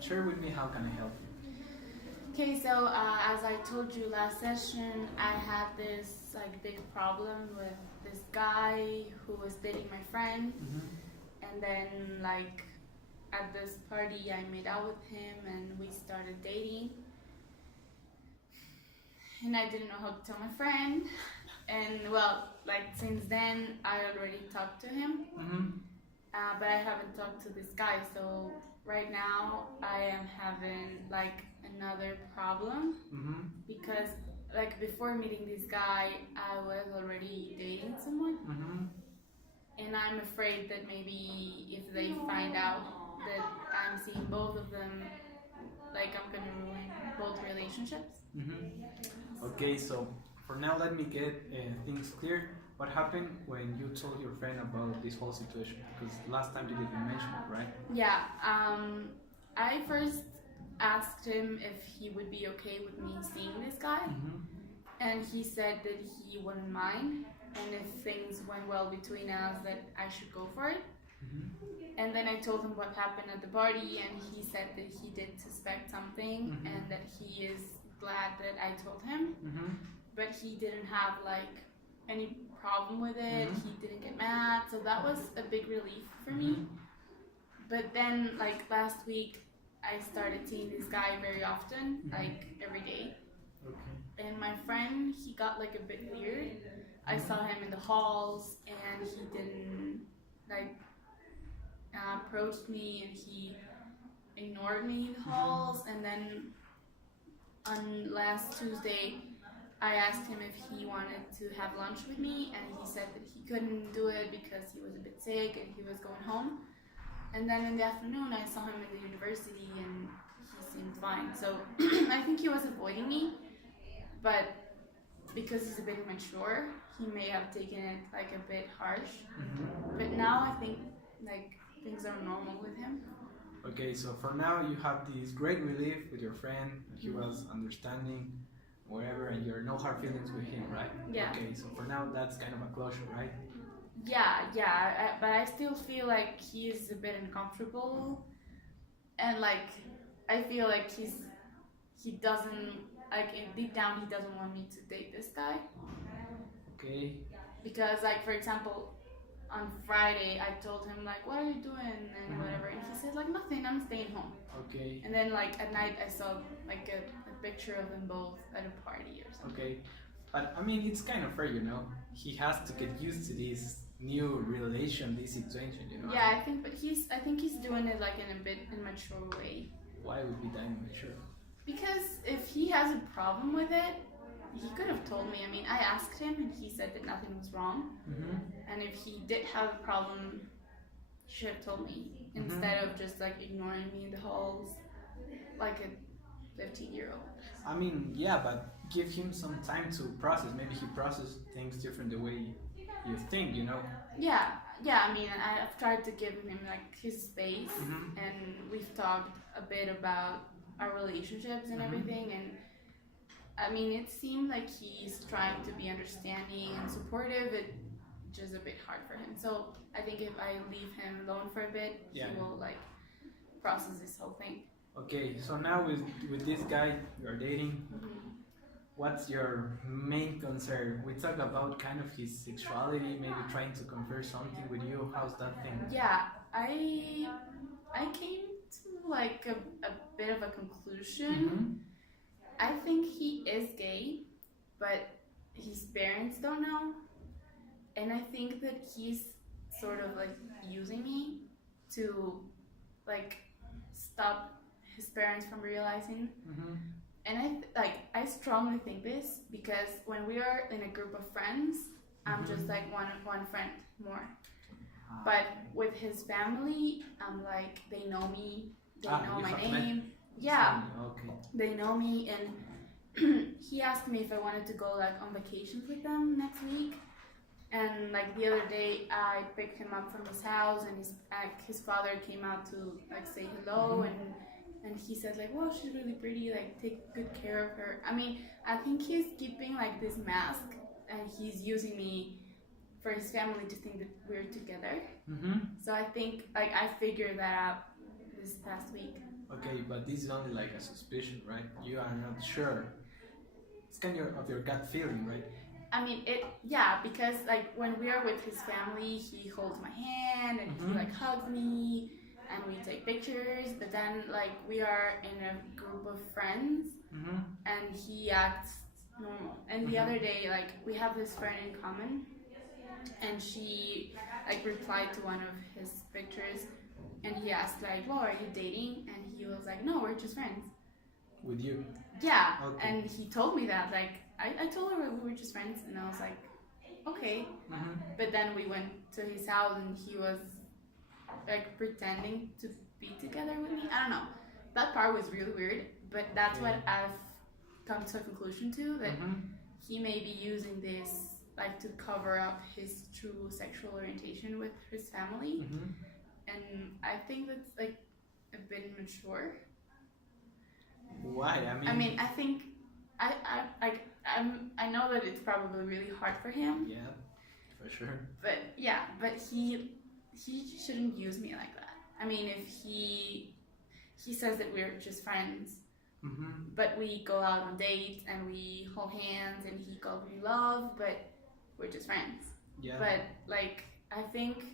Share with me, how can I help you? Okay, so as I told you last session, I had this like big problem with this guy who was dating my friend, and then like at this party I made out with him and we started dating, and I didn't know how to tell my friend, and well, like since then I already talked to him, but I haven't talked to this guy, so right now I am having like another problem because like before meeting this guy I was already dating someone, and I'm afraid that maybe if they find out that I'm seeing both of them, like I'm gonna ruin both relationships. Okay, so for now, let me get things clear. What happened when you told your friend about this whole situation? Because last time you didn't mention it, right? Yeah, I first asked him if he would be okay with me seeing this guy, and he said that he wouldn't mind, and if things went well between us, that I should go for it. And then I told him what happened at the party, and he said that he did suspect something, and that he is glad that I told him, but he didn't have like any problem with it. He didn't get mad, so that was a big relief for me. But then like last week I started seeing this guy very often, like every day. And my friend, he got like a bit weird. I saw him in the halls and he didn't like approach me, and he ignored me in the halls. And then on last Tuesday I asked him if he wanted to have lunch with me, and he said that he couldn't do it because he was a bit sick and he was going home. And then in the afternoon I saw him in the university and he seemed fine. So I think he was avoiding me, but because he's a bit immature, he may have taken it like a bit harsh. But now I think like things are normal with him. Okay, so for now you have this great relief with your friend. He was understanding wherever, and you're no hard feelings with him, right? Yeah. Okay, so for now that's kind of a closure, right? Yeah, but I still feel like he's a bit uncomfortable, and like I feel like he doesn't like deep down he doesn't want me to date this guy. Okay. Because like for example, on Friday I told him like, what are you doing and whatever, and he said like nothing, I'm staying home. Okay. And then like at night I saw like a picture of them both at a party or something. Okay, but I mean it's kind of fair, you know. He has to get used to this new relation, this situation, you know. Yeah, I think he's doing it like in a bit immature way. Why would be that immature? Because if he has a problem with it, he could have told me. I mean, I asked him and he said that nothing was wrong. And if he did have a problem, he should have told me instead of just like ignoring me in the halls like a 15-year-old. I mean, yeah, but give him some time to process. Maybe he processes things different the way you think, you know. Yeah. I mean, I've tried to give him like his space, and we've talked a bit about our relationships and everything. And I mean, it seemed like he's trying to be understanding and supportive. It's just a bit hard for him. So I think if I leave him alone for a bit, he will like process this whole thing. Okay, so now with this guy you are dating, what's your main concern? We talked about kind of his sexuality, maybe trying to convert something with you. How's that thing? Yeah, I came to like a bit of a conclusion. I think he is gay, but his parents don't know, and I think that he's sort of like using me to like stop his parents from realizing. And I strongly think this because when we are in a group of friends, I'm just like one friend more. But with his family, I'm like, they know me, they know my name. Yeah, okay. They know me, and he asked me if I wanted to go like on vacation with them next week. And like the other day, I picked him up from his house, and his father came out to like say hello, and he said like, "Well, she's really pretty. Like, take good care of her." I mean, I think he's keeping like this mask, and he's using me for his family to think that we're together. So I think like I figured that out this past week. Okay, Okay, but this is only like a suspicion, right? You are not sure. It's kind of your gut feeling, right? I mean, yeah, because like when we are with his family, he holds my hand and he like hugs me and we take pictures. But then like we are in a group of friends and he acts normal. And the other day, like we have this friend in common and she like replied to one of his pictures and he asked like, well, are you dating? And he was like, no, we're just friends. With you? Yeah, Okay. and he told me that, like, I told her we were just friends, and I was like, okay. But then we went to his house, and he was, like, pretending to be together with me. I don't know. That part was really weird, but that's what I've come to a conclusion to, that he may be using this, like, to cover up his true sexual orientation with his family. And I think that's, like, a bit immature. Why? I mean, I think I know that it's probably really hard for him. Yeah, for sure. But yeah, but he shouldn't use me like that. I mean, if he says that we're just friends, but we go out on dates and we hold hands and he calls me love, but we're just friends. Yeah. But like, I think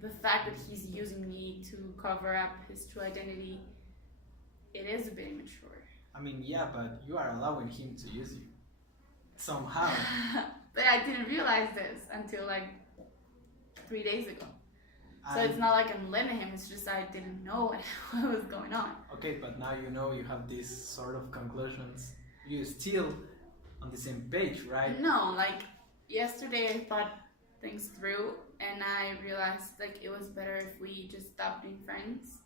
the fact that he's using me to cover up his true identity, it is a bit immature. I mean, yeah, but you are allowing him to use you somehow. But I didn't realize this until like 3 days ago. So it's not like I'm letting him, it's just I didn't know what was going on. Okay, but now you know, you have these sort of conclusions. You're still on the same page, right? No, like yesterday I thought things through and I realized like it was better if we just stopped being friends.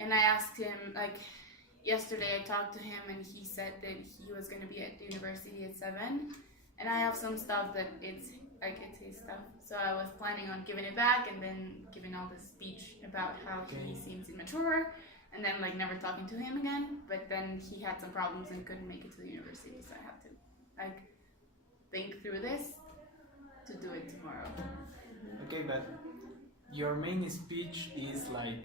And I asked him, like, yesterday I talked to him and he said that he was going to be at the university at 7. And I have some stuff that it's his stuff. So I was planning on giving it back and then giving all this speech about how he seems immature and then like never talking to him again. But then he had some problems and couldn't make it to the university. So I have to like think through this to do it tomorrow. Okay, but your main speech is like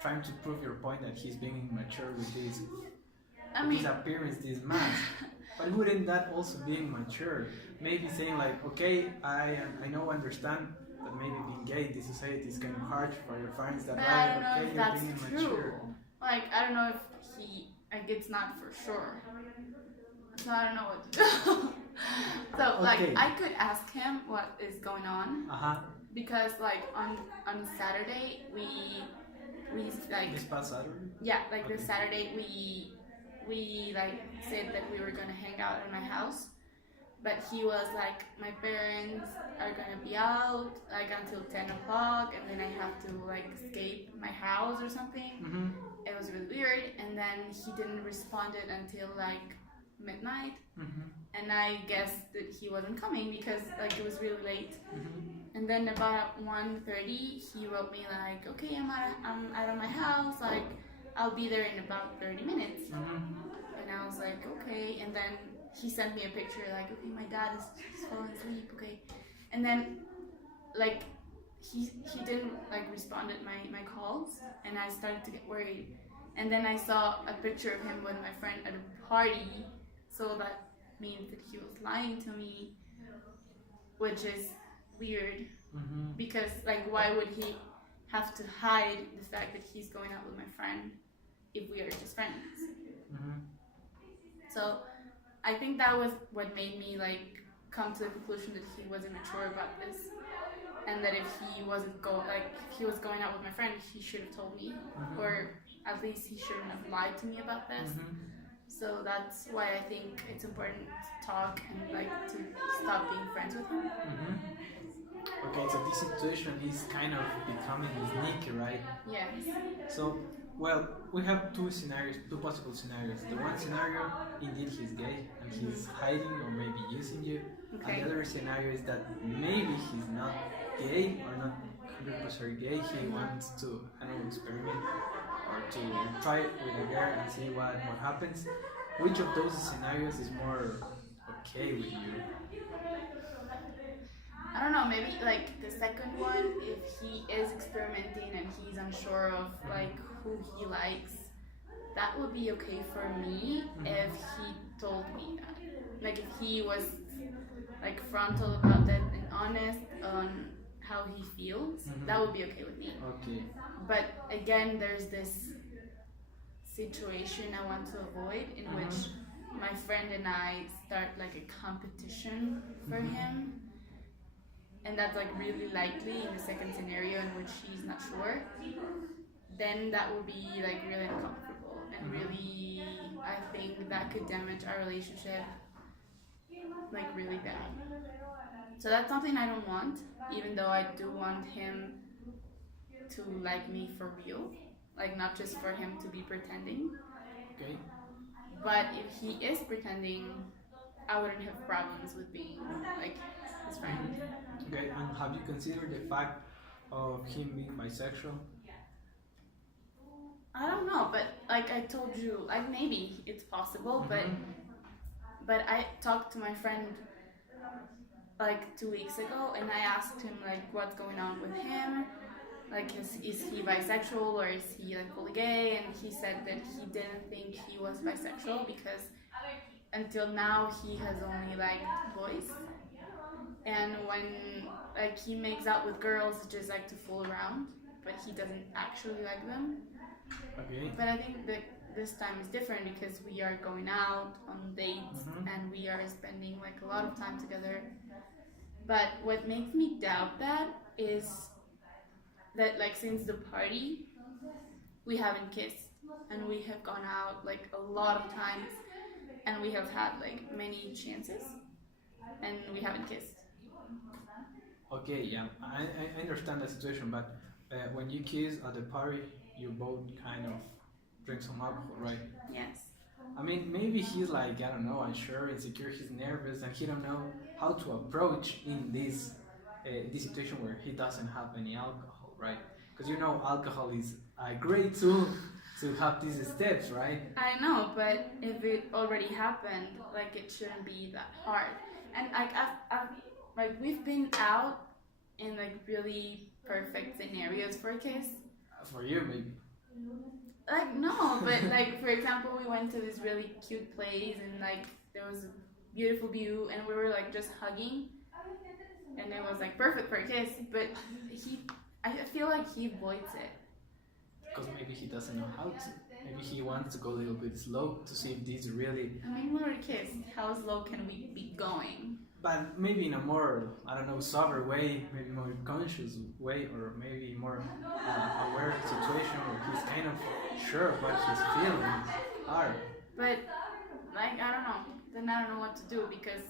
trying to prove your point that he's being immature with this, his appearance, this mask. But wouldn't that also be immature? Maybe saying like, okay, I understand that maybe being gay, this society is kind of hard for your friends. That I don't know if that's being true. immature. Like, I don't know if like it's not for sure. So I don't know what to do. So like I could ask him what is going on. Because like on Saturday we like this past Saturday? Yeah, like this Saturday we like said that we were gonna hang out at my house, but he was like, my parents are gonna be out like until 10 o'clock and then I have to like escape my house or something. It was really weird, and then he didn't respond it until like midnight. And I guessed that he wasn't coming because like it was really late. And then about 1:30 he wrote me like, okay, I'm out of my house, like I'll be there in about 30 minutes. And I was like, okay. And then he sent me a picture like, okay, my dad is just falling asleep, okay. And then like he didn't like respond to my calls, and I started to get worried. And then I saw a picture of him with my friend at a party, so that means that he was lying to me, which is weird. Because like, why would he have to hide the fact that he's going out with my friend if we are just friends? So I think that was what made me like come to the conclusion that he wasn't mature about this, and that if he was going out with my friend, he should have told me, or at least he shouldn't have lied to me about this. So that's why I think it's important to talk and like to stop being friends with him. Okay, so this situation is kind of becoming sneaky, right? Yes. So, well, we have two possible scenarios. The one scenario, indeed he's gay and he's hiding or maybe using you. Okay. And the other scenario is that maybe he's not gay or not 100% gay. He wants to, I don't know, experiment or to try it with a girl and see what happens. Which of those scenarios is more okay with you? I don't know, maybe like the second one, if he is experimenting and he's unsure of like who he likes, that would be okay for me if he told me that. Like if he was like frontal about that and honest on how he feels, that would be okay with me. Okay. But again, there's this situation I want to avoid in which my friend and I start like a competition for him, and that's like really likely in the second scenario in which he's not sure. Then that will be like really uncomfortable and really, I think that could damage our relationship like really bad. So that's something I don't want, even though I do want him to like me for real, like not just for him to be pretending. Okay. But if he is pretending, I wouldn't have problems with being like his friend. Okay, and have you considered the fact of him being bisexual? I don't know, but like I told you, like maybe it's possible, but I talked to my friend like 2 weeks ago, and I asked him like what's going on with him, like is he bisexual or is he like fully gay, and he said that he didn't think he was bisexual because until now he has only liked boys, and when like he makes out with girls it's just like to fool around, but he doesn't actually like them. Okay. But I think that this time is different because we are going out on dates and we are spending like a lot of time together. But what makes me doubt that is that like since the party we haven't kissed, and we have gone out like a lot of times, and we have had like many chances, and we haven't kissed. Okay, yeah, I understand the situation, but when you kiss at the party, you both kind of drink some alcohol, right? Yes. I mean, maybe he's like, I don't know, unsure, insecure, he's nervous, and he don't know how to approach in this situation where he doesn't have any alcohol, right? Because you know, alcohol is a great tool to have these steps, right? I know, but if it already happened, like it shouldn't be that hard. And like I've like we've been out in like really perfect scenarios for a kiss. For you, maybe. Like no, but like for example, we went to this really cute place and like there was a beautiful view and we were like just hugging, and it was like perfect for a kiss. But I feel like he avoids it. Because maybe he doesn't know how to. Maybe he wants to go a little bit slow to see if this really. I mean, we're a kiss. How slow can we be going? But maybe in a more, I don't know, sober way, maybe more conscious way, or maybe more aware situation where he's kind of sure what his feelings are. But, like, I don't know. Then I don't know what to do because.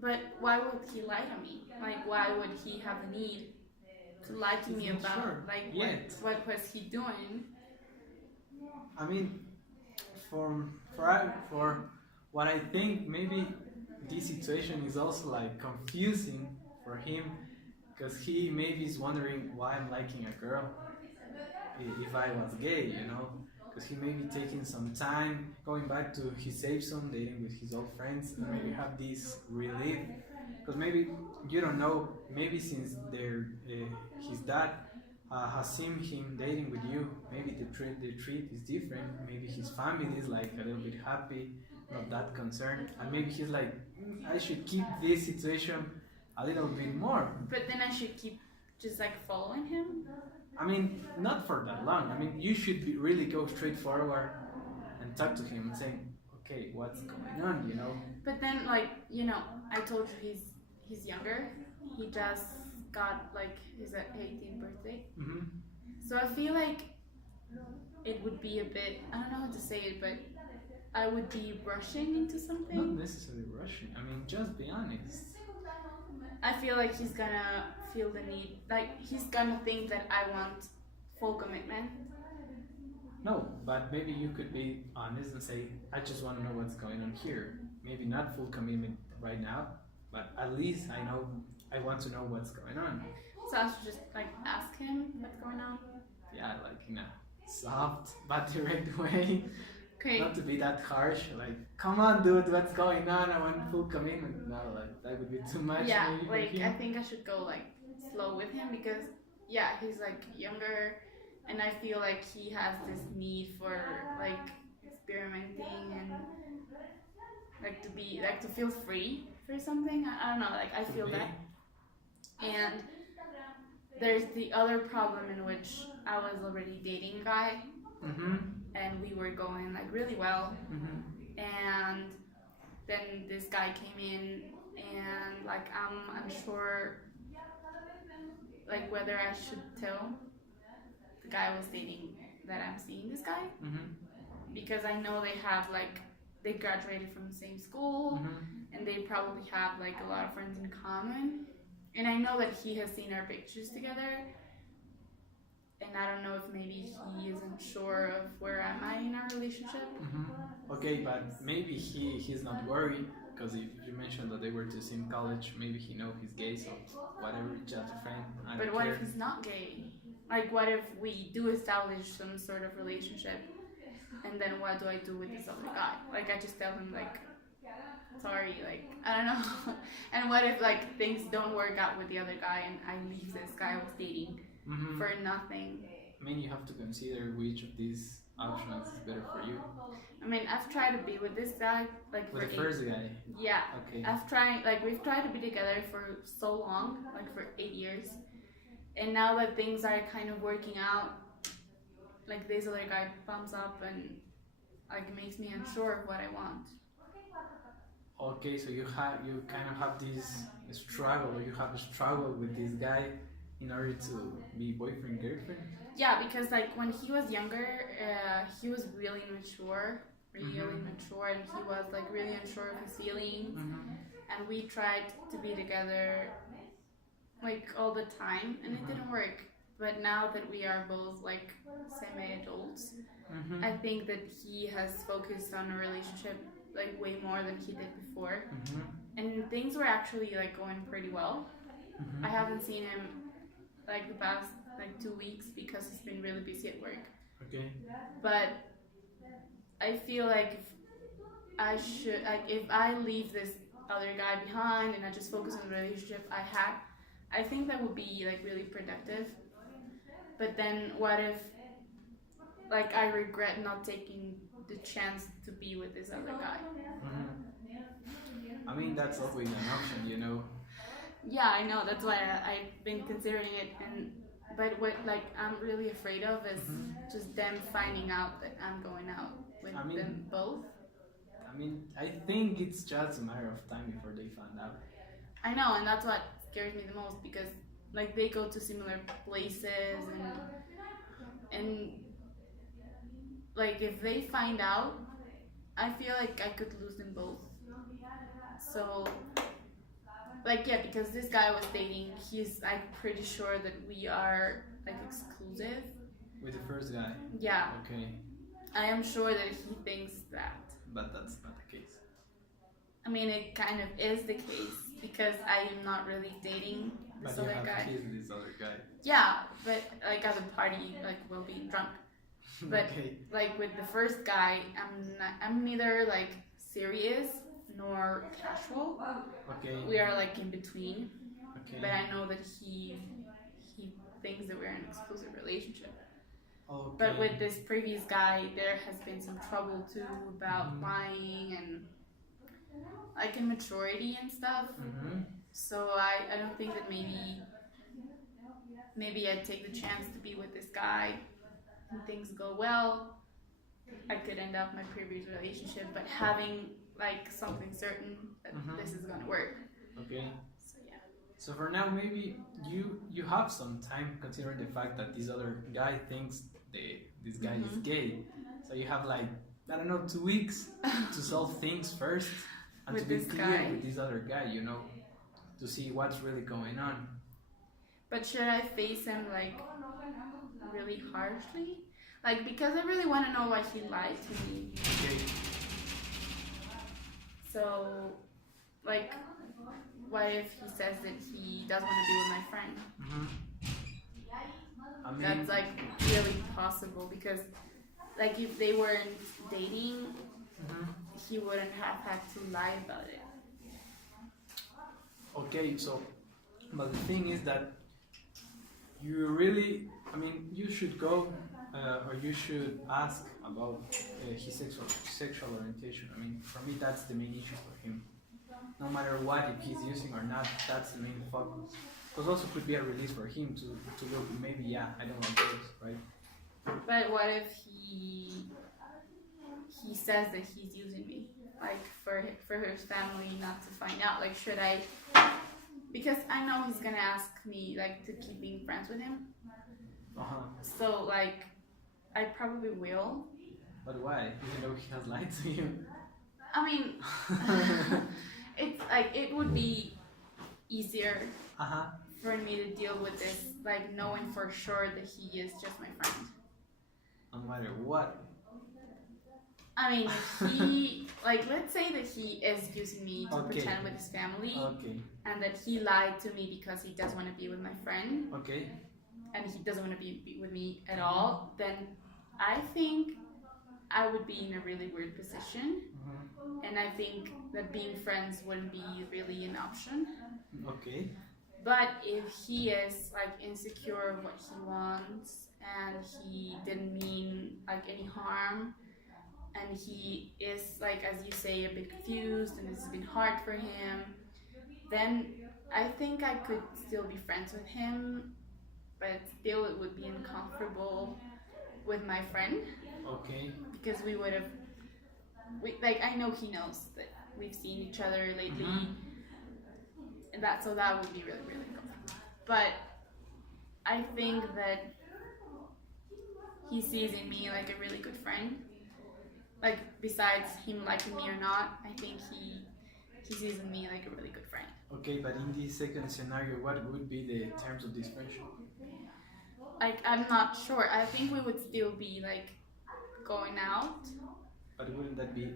But why would he lie to me? Like, why would he have a need to lie to me about, sure. like, what was he doing? I mean, for what I think, maybe this situation is also like confusing for him, because he maybe is wondering why I'm liking a girl if I was gay, you know, because he may be taking some time going back to his safe zone, dating with his old friends, and maybe have this relief, because maybe you don't know, maybe since his dad has seen him dating with you, maybe the treat is different, maybe his family is like a little bit happy, not that concerned, and maybe he's like, I should keep this situation a little bit more. But then I should keep just like following him? I mean, not for that long. I mean, you should really go straight forward and talk to him and say, okay, what's going on, you know? But then, like, you know, I told you he's younger. He just got like his 18th birthday. So I feel like it would be a bit, I don't know how to say it, but I would be rushing into something. Not necessarily rushing. I mean, just be honest. I feel like he's gonna feel the need, like he's gonna think that I want full commitment. No, but maybe you could be honest and say, I just want to know what's going on here. Maybe not full commitment right now, but at least I want to know what's going on. So I should just like ask him what's going on? Yeah, like in a soft but direct way. Okay. Not to be that harsh, like, come on dude, what's going on? I want full commitment. No, like, that would be too much. Yeah, maybe like, for him. I think I should go, like, slow with him because, yeah, he's, like, younger and I feel like he has this need for like experimenting and like to feel free for something. I don't know, like I feel that. And there's the other problem in which I was already dating a guy, and we were going like really well, and then this guy came in, and like I'm unsure like whether I should tell the guy I was dating that I'm seeing this guy, because I know they graduated from the same school, and they probably have like a lot of friends in common, and I know that he has seen our pictures together, and I don't know if maybe he isn't sure of where am I in our relationship. Okay, but maybe he's not worried, because if you mentioned that they were to the same college, maybe he know he's gay, so whatever, just a friend. But what if he's not gay? Like, what if we do establish some sort of relationship, and then what do I do with this other guy? Like, I just tell him like, sorry, like, I don't know. And what if like things don't work out with the other guy and I leave this guy I was dating for nothing? I mean, you have to consider which of these options is better for you. I mean, I've tried to be with this guy like With for the first guy? Yeah. Okay. We've tried to be together for so long, like for 8 years. And now that things are kind of working out, like this other guy bumps up and like makes me unsure of what I want. Okay, so you kind of have this struggle, or you have a struggle with this guy in order to be boyfriend girlfriend. Yeah, because like when he was younger, he was really mature, and he was like really unsure of his feelings, and we tried to be together like all the time, and it didn't work. But now that we are both like semi-adults, I think that he has focused on a relationship like way more than he did before, and things were actually like going pretty well. I haven't seen him like the past like 2 weeks because he's been really busy at work. Okay. But I feel like if I leave this other guy behind and I just focus on the relationship I think that would be like really productive. But then what if like I regret not taking the chance to be with this other guy? I mean, that's always an option, you know. Yeah, I know. That's why I've been considering it, but what like I'm really afraid of is just them finding out that I'm going out with them both. I mean, I think it's just a matter of time before they find out. I know, and that's what scares me the most, because like they go to similar places, and like if they find out, I feel like I could lose them both. So like, yeah, because this guy I was dating, he's like pretty sure that we are like exclusive. With the first guy? Yeah. Okay. I am sure that he thinks that. But that's not the case. I mean, it kind of is the case, because I am not really dating this other guy. But you have kissed this other guy. Yeah, but like at a party, like we'll be drunk. But like with the first guy, I'm neither like serious nor casual. Okay. We are like in between. Okay. But I know that he thinks that we're in an exclusive relationship. Okay. But with this previous guy, there has been some trouble too about lying and like immaturity and stuff. So I don't think that maybe I'd take the chance to be with this guy and things go well. I could end up my previous relationship, but having like something certain that this is gonna work. Okay. So yeah. So for now, maybe you have some time, considering the fact that this other guy thinks this guy is gay. So you have like, I don't know, 2 weeks to solve things first, and with to be this clear guy. with this other guy, you know, to see what's really going on. But should I face him like really harshly? Like, because I really want to know why he lied to me. Okay. So, like, what if he says that he doesn't want to be with my friend? I mean, That's like really possible, because like if they weren't dating, he wouldn't have had to lie about it. okay, so, but the thing is that you really, I mean, you should go or you should ask about his sexual orientation. I mean, for me, that's the main issue for him. No matter what, if he's using or not, that's the main focus. Because also could be a release for him to look, maybe, yeah, I don't want this, right? But what if he says that he's using me, like for his family not to find out? Like, should I? Because I know he's gonna ask me like to keep being friends with him. So like, I probably will. But why? Even though he has lied to you. I mean, it's like it would be easier for me to deal with this, like knowing for sure that he is just my friend. No matter what. I mean, he, like, let's say that he is using me to pretend with his family, and that he lied to me because he does want to be with my friend, and he doesn't want to be with me at all, then I think I would be in a really weird position, and I think that being friends wouldn't be really an option. But if he is, like, insecure of what he wants, and he didn't mean, like, any harm, and he is, like, as you say, a bit confused and it's been hard for him, then I think I could still be friends with him, but still it would be uncomfortable with my friend. Because we would have, like, I know he knows that we've seen each other lately, and so that would be really, really uncomfortable. But I think that he sees in me, like, a really good friend. Like, besides him liking me or not, I think he sees in me like a really good friend. Okay, but in this second scenario, what would be the terms of this friendship? Like, I'm not sure. I think we would still be, like, going out. But wouldn't that be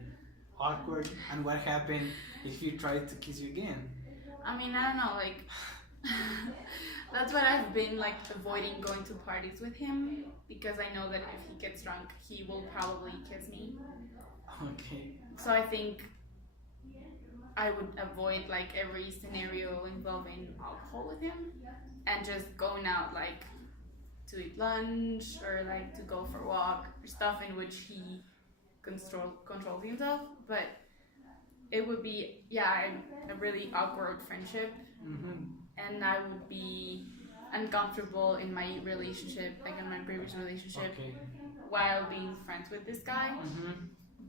awkward? And what happened if he tried to kiss you again? I mean, I don't know, like, that's what I've been, like, avoiding going to parties with him, because I know that if he gets drunk, he will probably kiss me. So I think I would avoid, like, every scenario involving alcohol with him, and just going out, like, to eat lunch, or, like, to go for a walk, or stuff in which he controls himself. But it would be, a really awkward friendship, and I would be uncomfortable in my relationship, like in my previous relationship, while being friends with this guy.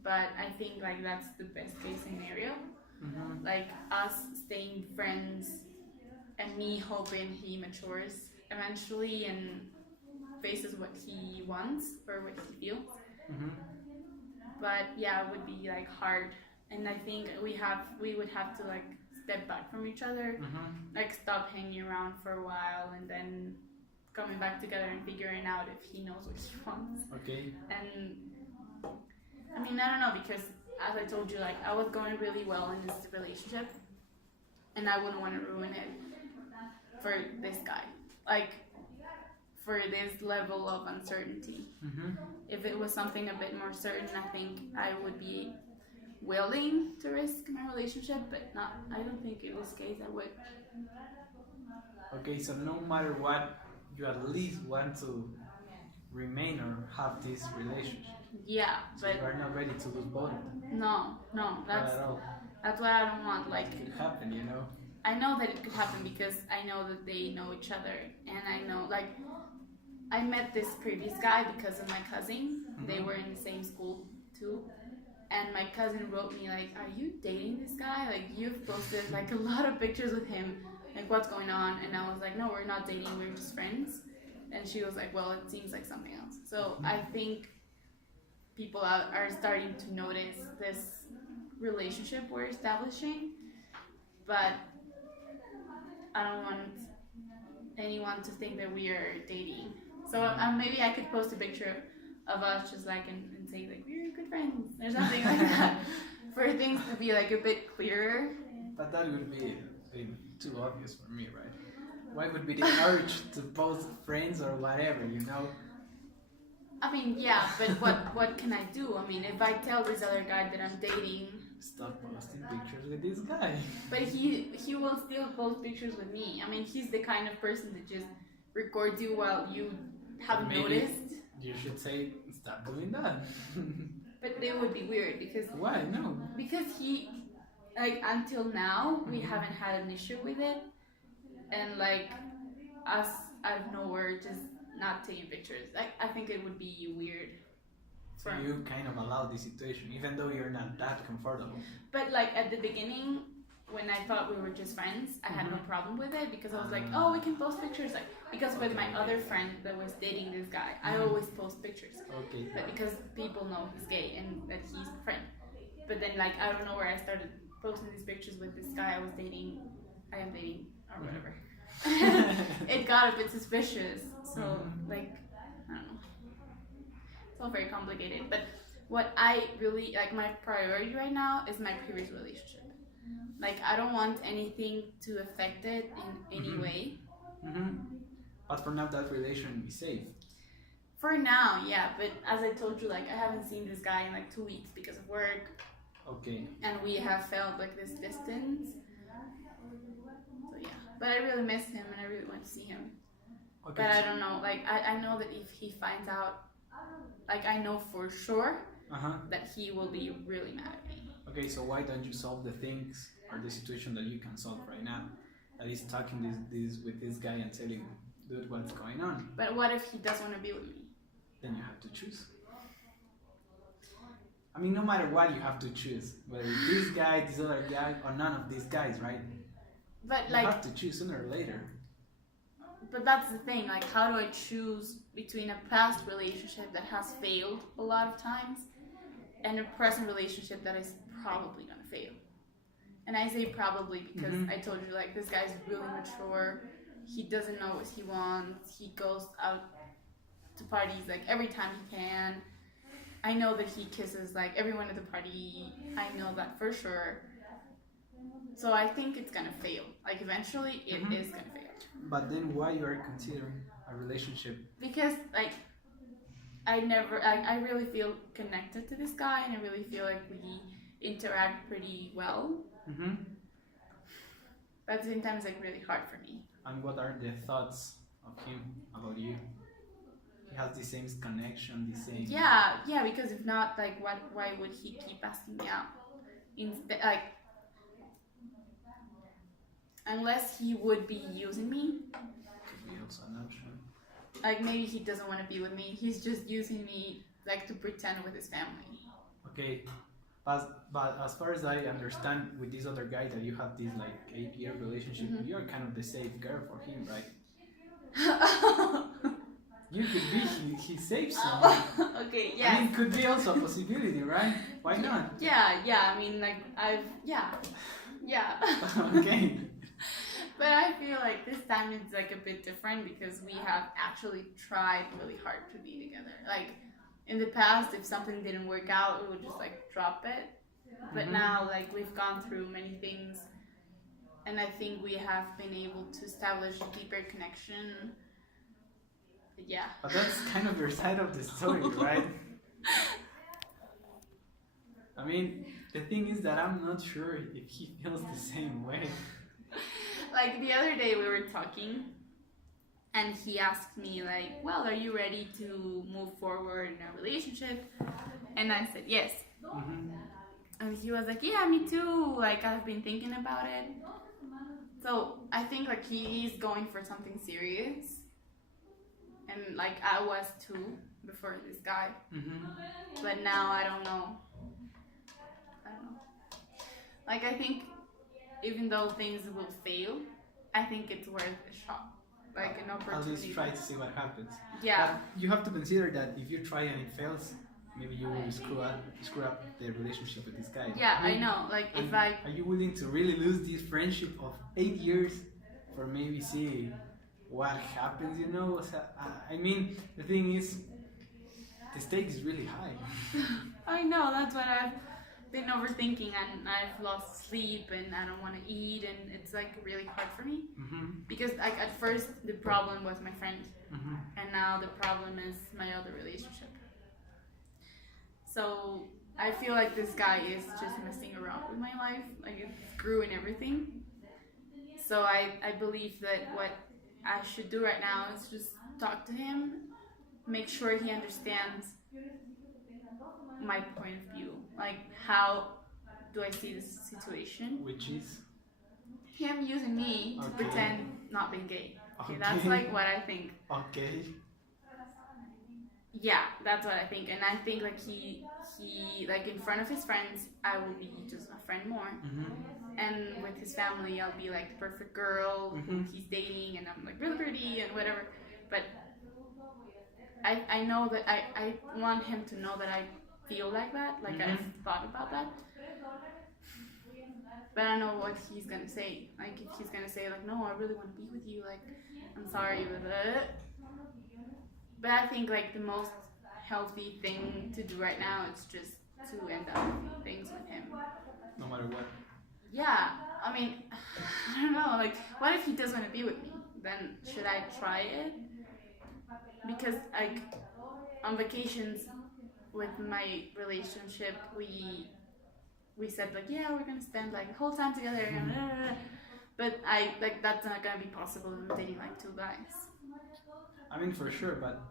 But I think, like, that's the best case scenario. Like, us staying friends and me hoping he matures eventually and faces what he wants or what he feels. But yeah, it would be, like, hard, and I think we would have to, like, step back from each other, like, stop hanging around for a while, and then coming back together and figuring out if he knows what he wants. And I mean, I don't know, because as I told you, like, I was going really well in this relationship, and I wouldn't want to ruin it for this guy, like, for this level of uncertainty. If it was something a bit more certain, I think I would be willing to risk my relationship, but not, I don't think in this case I would. Okay, so no matter what, you at least want to remain or have this relationship. Yeah, so but you are not ready to lose both of them. No, that's what I don't want. Like, it could happen, you know. I know that it could happen because I know that they know each other, and I know, like, I met this previous guy because of my cousin. They were in the same school too. And my cousin wrote me, like, are you dating this guy? Like, you've posted, like, a lot of pictures with him. Like, what's going on? And I was like, no, we're not dating. We're just friends. And she was like, well, it seems like something else. So I think people are starting to notice this relationship we're establishing. But I don't want anyone to think that we are dating. So maybe I could post a picture of us just, like, and say, like, we're good friends or something like that, for things to be, like, a bit clearer. But that would be too obvious for me, right? Why would be the urge to post friends or whatever, you know? I mean, yeah, but what can I do? I mean, if I tell this other guy that I'm dating, stop posting pictures with this guy. But he will still post pictures with me. I mean, he's the kind of person that just records you while you haven't Maybe noticed. you should say, stop doing that. But it would be weird because Why? No. because he, like, until now we Mhm. haven't had an issue with it, and like us out of nowhere just not taking pictures. I think it would be weird. So you kind of allow the situation, even though you're not that comfortable. But like at the beginning, when I thought we were just friends, I had no Mhm. problem with it because I was like, Ah. oh, we can post pictures. Like because with my other friend that was dating this guy, I always post pictures. Okay. But because people know he's gay and that he's a friend. But then like I don't know where I started posting these pictures with this guy I am dating or whatever. It got a bit suspicious. So like I don't know. It's all very complicated. But what I really like, my priority right now is my previous relationship. Like I don't want anything to affect it in any way. But for now, that relation is safe. For now, yeah. But as I told you, like I haven't seen this guy in like 2 weeks because of work. Okay. And we have felt like this distance. So yeah. But I really miss him and I really want to see him. Okay. But I don't know. Like I know that if he finds out, like I know for sure that he will be really mad at me. Okay, so why don't you solve the things or the situation that you can solve right now? At least talking this with this guy and telling, dude, what's going on? But what if he doesn't want to be with me? Then you have to choose. I mean, no matter what, you have to choose. Whether it's this guy, this other guy, or none of these guys, right? But You like, have to choose sooner or later. but that's the thing. Like, how do I choose between a past relationship that has failed a lot of times and a present relationship that is probably gonna fail? And I say probably because I told you, like, this guy's really mature. He doesn't know what he wants. He goes out to parties like every time he can. I know that he kisses like everyone at the party. I know that for sure. So I think it's gonna fail. Like eventually it is gonna fail. But then why you are considering a relationship? Because like I really feel connected to this guy and I really feel like we interact pretty well. But at the same time it's like really hard for me. And what are the thoughts of him about you? He has the same connection, the same... Yeah, because if not, like, why would he keep asking me out? Instead, like, unless he would be using me. Could be also an option. Like, maybe he doesn't want to be with me. He's just using me, like, to pretend with his family. Okay, but as far as I understand, with this other guy that you have this, like, 8-year relationship, you're kind of the safe girl for him, right? You could be, he saves someone. Okay, yeah. I mean, could be also a possibility, right? Why not? Yeah, I mean, like, yeah. Okay. But I feel like this time it's, like, a bit different because we have actually tried really hard to be together. Like, in the past, if something didn't work out, we would just, like, drop it. But now, like, we've gone through many things, and I think we have been able to establish a deeper connection. Yeah. But that's kind of your side of the story, right? I mean, the thing is that I'm not sure if he feels the same way. Like, the other day we were talking, and he asked me, like, well, are you ready to move forward in a relationship? And I said, yes. And he was like, yeah, me too. Like, I've been thinking about it. So, I think, like, he's going for something serious. And, like, I was too before this guy. But now I don't know. Like, I think even though things will fail, I think it's worth a shot. Like an opportunity. At least try to see what happens. Yeah. But you have to consider that if you try and it fails, maybe you will screw up the relationship with this guy. Yeah, I know. Like if I... Are you willing to really lose this friendship of 8 years for maybe see what happens, you know? I mean, the thing is, the stake is really high. I know, that's what I've been overthinking, and I've lost sleep and I don't want to eat, and it's like really hard for me. Because like at first the problem was my friend, and now the problem is my other relationship. So I feel like this guy is just messing around with my life, like it's screwing everything. So I believe that what I should do right now is just talk to him, make sure he understands my point of view. Like, how do I see this situation? Which is? Him using me to Okay. pretend not being gay. Okay, Okay. that's like what I think. Okay. Yeah, that's what I think. And I think like he like in front of his friends, I will be just a friend more. And with his family, I'll be like the perfect girl who he's dating, and I'm like really pretty and whatever. But I know that I want him to know that I feel like that, like I've thought about that. But I don't know what he's gonna say. Like if he's gonna say like, no, I really want to be with you. Like, I'm sorry, but I think like the most healthy thing to do right now is just to end up things with him. No matter what. Yeah, I mean, I don't know. Like, what if he doesn't want to be with me? Then should I try it? Because like on vacations with my relationship, we said like, yeah, we're gonna spend like the whole time together, but I like that's not gonna be possible when I'm dating like two guys. I mean, for sure, but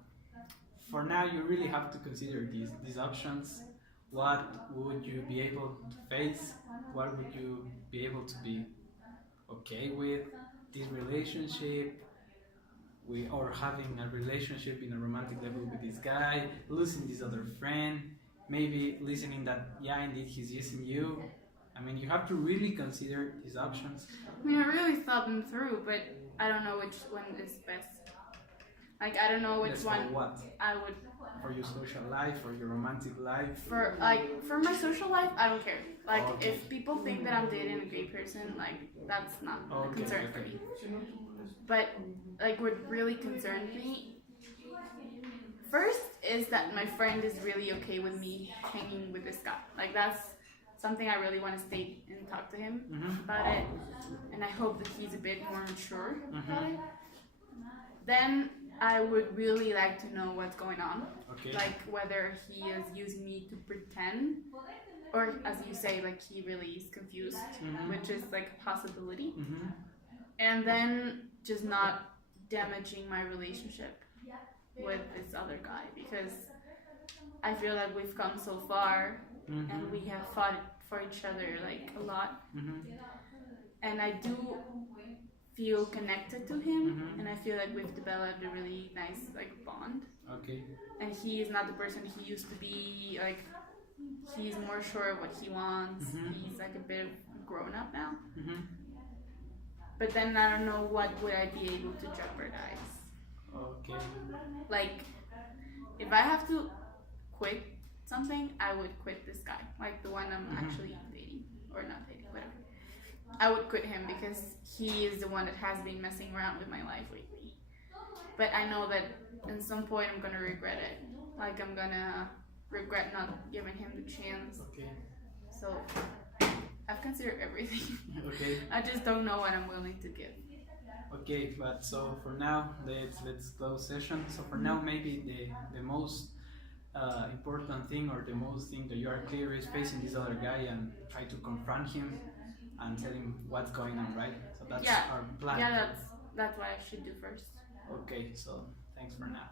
for now, you really have to consider these options. What would you be able to face? What would you be able to be okay with? This relationship, or having a relationship in a romantic level with this guy, losing this other friend, maybe listening that, yeah, indeed, he's using you. I mean, you have to really consider these options. I mean, I really thought them through, but I don't know which one is best. Like, I don't know which That's one for what? I would. For your social life, for your romantic life? For my social life, I don't care. Like, if people think that I'm dating a gay person, like, that's not a concern for me. But, like, what really concerned me first is that my friend is really okay with me hanging with this guy. Like, that's something I really want to state and talk to him about it. And I hope that he's a bit more mature about it. Then I would really like to know what's going on. Okay. Like whether he is using me to pretend, or as you say, like he really is confused, which is like a possibility. And then just not damaging my relationship with this other guy, because I feel like we've come so far and we have fought for each other like a lot. And I do feel connected to him, and I feel like we've developed a really nice like bond. Okay. And he is not the person he used to be. Like, he's more sure of what he wants. He's like a bit grown up now. But then I don't know what would I be able to jeopardize. Okay. Like, if I have to quit something, I would quit this guy. Like the one I'm actually dating, or not dating, whatever. I would quit him because he is the one that has been messing around with my life lately. But I know that at some point I'm gonna regret it. Like, I'm gonna regret not giving him the chance. Okay. So I've considered everything. Okay. I just don't know what I'm willing to give. Okay, but so for now, let's close session. So for now, maybe the most important thing, or the most thing that you are clear, is facing this other guy and try to confront him and tell him what's going on, right? So that's our plan. Yeah, that's what I should do first. Okay, so thanks for now.